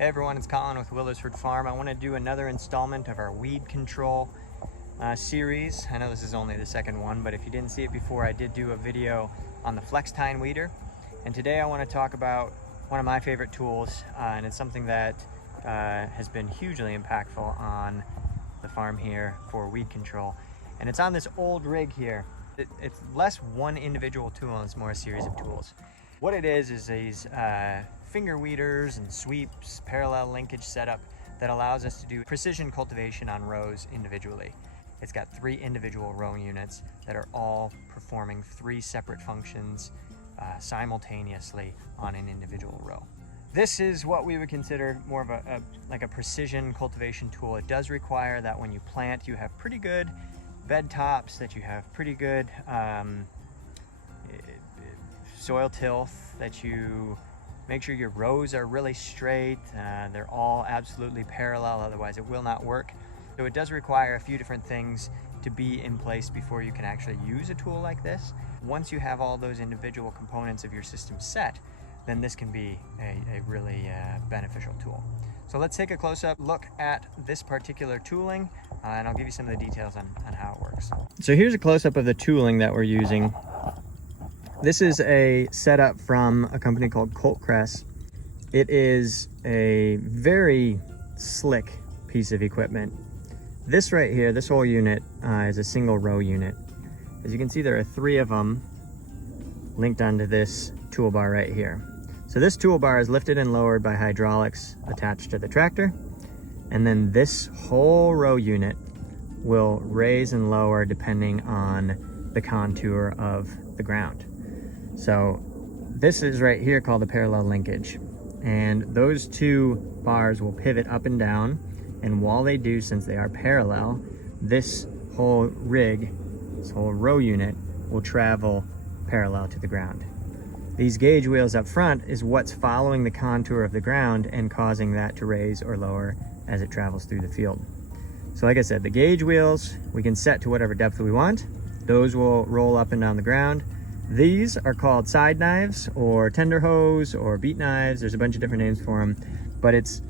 Hey everyone, it's Colin with Willowsford Farm. I want to do another installment of our weed control series. I know this is only the second one, but if you didn't see it before, I did do a video on the flex tine weeder. And today I want to talk about one of my favorite tools, and it's something that has been hugely impactful on the farm here for weed control. And it's on this old rig here. It's less one individual tool, and it's more a series of tools. What it is these finger weeders and sweeps, parallel linkage setup that allows us to do precision cultivation on rows individually. It's got 3 individual row units that are all performing 3 separate functions simultaneously on an individual row. This is what we would consider more of a precision cultivation tool. It does require that when you plant, you have pretty good bed tops, that you have pretty good soil tilth, that you make sure your rows are really straight, they're all absolutely parallel, otherwise it will not work. So it does require a few different things to be in place before you can actually use a tool like this. Once you have all those individual components of your system set, then this can be a really beneficial tool. So let's take a close-up look at this particular tooling, and I'll give you some of the details on how it works. So here's a close-up of the tooling that we're using. This is a setup from a company called Colt Cress. It is a very slick piece of equipment. This right here, this whole unit is a single row unit. As you can see, there are 3 of them linked onto this toolbar right here. So this toolbar is lifted and lowered by hydraulics attached to the tractor. And then this whole row unit will raise and lower depending on the contour of the ground. So this is right here called the parallel linkage. And those 2 bars will pivot up and down. And while they do, since they are parallel, this whole rig, this whole row unit will travel parallel to the ground. These gauge wheels up front is what's following the contour of the ground and causing that to raise or lower as it travels through the field. So like I said, the gauge wheels we can set to whatever depth we want. Those will roll up and down the ground. These are called side knives or tender hose or beat knives. There's a bunch of different names for them, but it's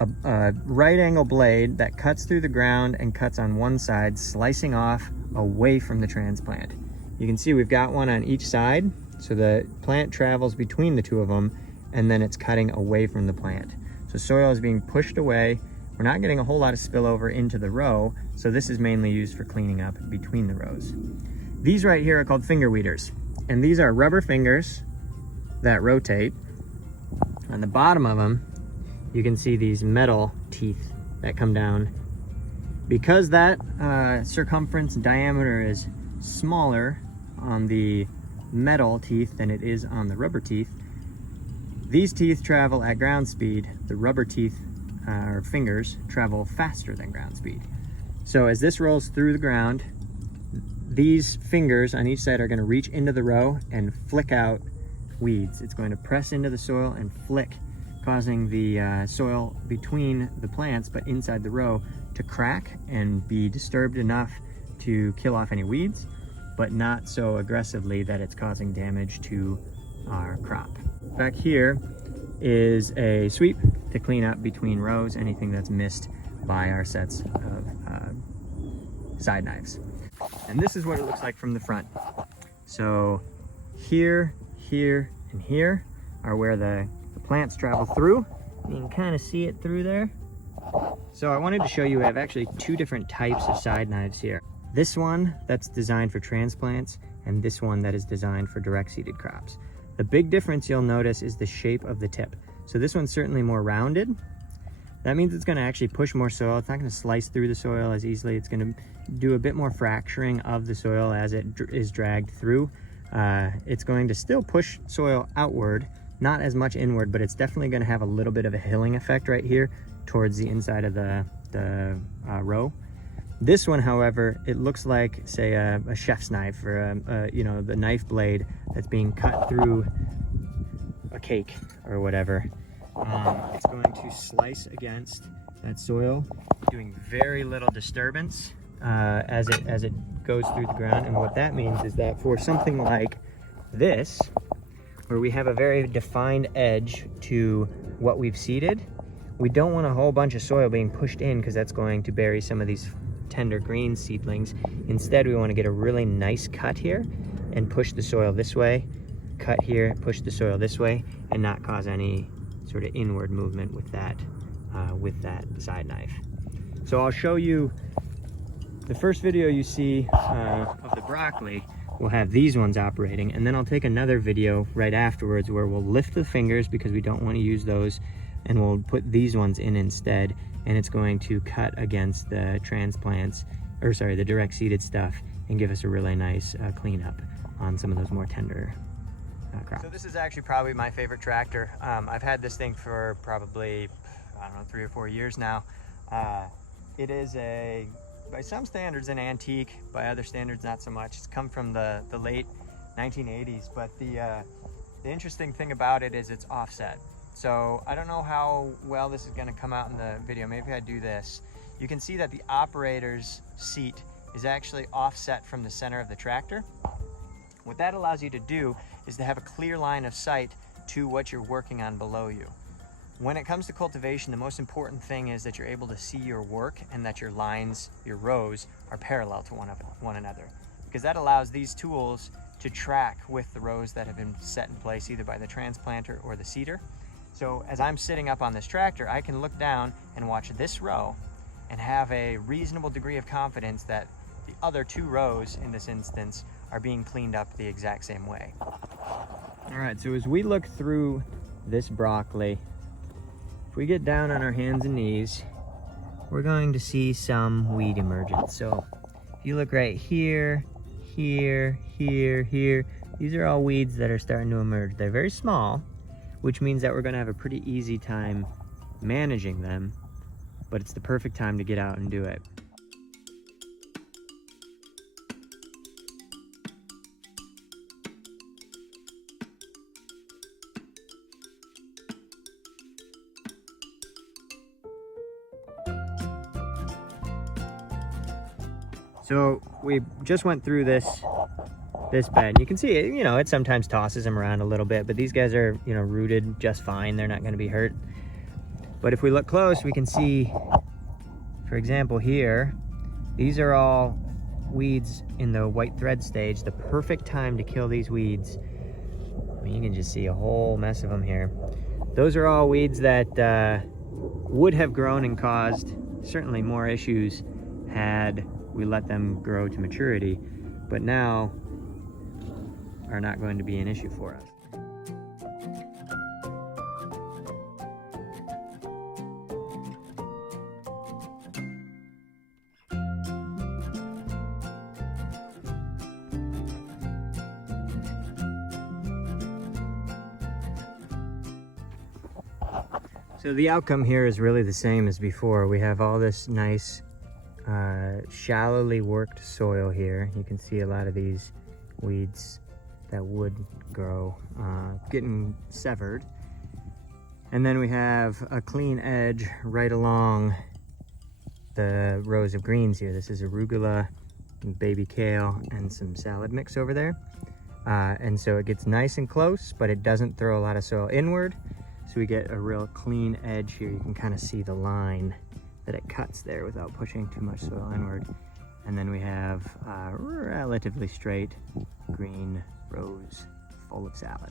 a right angle blade that cuts through the ground and cuts on one side, slicing off away from the transplant. You can see we've got one on each side, so the plant travels between the 2 of them, and then it's cutting away from the plant. So soil is being pushed away. We're not getting a whole lot of spillover into the row, so this is mainly used for cleaning up between the rows. These right here are called finger weeders, and these are rubber fingers that rotate. On the bottom of them, you can see these metal teeth that come down. Because that circumference and diameter is smaller on the metal teeth than it is on the rubber teeth, these teeth travel at ground speed. The rubber teeth or fingers travel faster than ground speed. So as this rolls through the ground, these fingers on each side are going to reach into the row and flick out weeds. It's going to press into the soil and flick, causing the soil between the plants but inside the row to crack and be disturbed enough to kill off any weeds, but not so aggressively that it's causing damage to our crop. Back here is a sweep to clean up between rows anything that's missed by our sets of side knives. And this is what it looks like from the front. So here, here, and here are where the plants travel through. You can kind of see it through there. So I wanted to show you, I have actually 2 different types of side knives here. This one that's designed for transplants, and this one that is designed for direct seeded crops. The big difference you'll notice is the shape of the tip. So this one's certainly more rounded. That means it's going to actually push more soil. It's not going to slice through the soil as easily. It's going to do a bit more fracturing of the soil as it is dragged through. It's going to still push soil outward, not as much inward, but it's definitely going to have a little bit of a hilling effect right here towards the inside of the row. This one, however, it looks like, say, a chef's knife or the knife blade that's being cut through a cake or whatever. It's going to slice against that soil, doing very little disturbance as it goes through the ground. And what that means is that for something like this, where we have a very defined edge to what we've seeded, we don't want a whole bunch of soil being pushed in because that's going to bury some of these tender green seedlings. Instead, we want to get a really nice cut here and push the soil this way, cut here, push the soil this way, and not cause any sort of inward movement with that side knife. So I'll show you the first video you see of the broccoli. We'll have these ones operating, and then I'll take another video right afterwards where we'll lift the fingers because we don't want to use those, and we'll put these ones in instead, and it's going to cut against the transplants, or sorry, the direct seeded stuff, and give us a really nice cleanup on some of those more tender crops. So this is actually probably my favorite tractor. I've had this thing for probably, I don't know, 3 or 4 years now. It is by some standards an antique, by other standards not so much. It's come from the late 1980s, but the interesting thing about it is it's offset. So I don't know how well this is going to come out in the video. Maybe I do this. You can see that the operator's seat is actually offset from the center of the tractor. What that allows you to do is to have a clear line of sight to what you're working on below you. When it comes to cultivation, the most important thing is that you're able to see your work and that your lines, your rows, are parallel to one another, because that allows these tools to track with the rows that have been set in place either by the transplanter or the seeder. So as I'm sitting up on this tractor, I can look down and watch this row and have a reasonable degree of confidence that the other 2 rows in this instance are being cleaned up the exact same way. All right, so as we look through this broccoli, if we get down on our hands and knees, we're going to see some weed emergence. So if you look right here, here, here, here, these are all weeds that are starting to emerge. They're very small, which means that we're going to have a pretty easy time managing them, but it's the perfect time to get out and do it. So we just went through this bed. You can see it, it sometimes tosses them around a little bit, but these guys are, rooted just fine. They're not going to be hurt. But if we look close, we can see, for example, here, these are all weeds in the white thread stage. The perfect time to kill these weeds. I mean, you can just see a whole mess of them here. Those are all weeds that would have grown and caused certainly more issues had we let them grow to maturity, but now are not going to be an issue for us. So the outcome here is really the same as before. We have all this nice shallowly worked soil here. You can see a lot of these weeds that would grow getting severed, and then we have a clean edge right along the rows of greens here. This is arugula, baby kale, and some salad mix over there, and so it gets nice and close, but it doesn't throw a lot of soil inward, so we get a real clean edge here. You can kind of see the line that it cuts there without pushing too much soil inward. And then we have relatively straight green rows full of salad.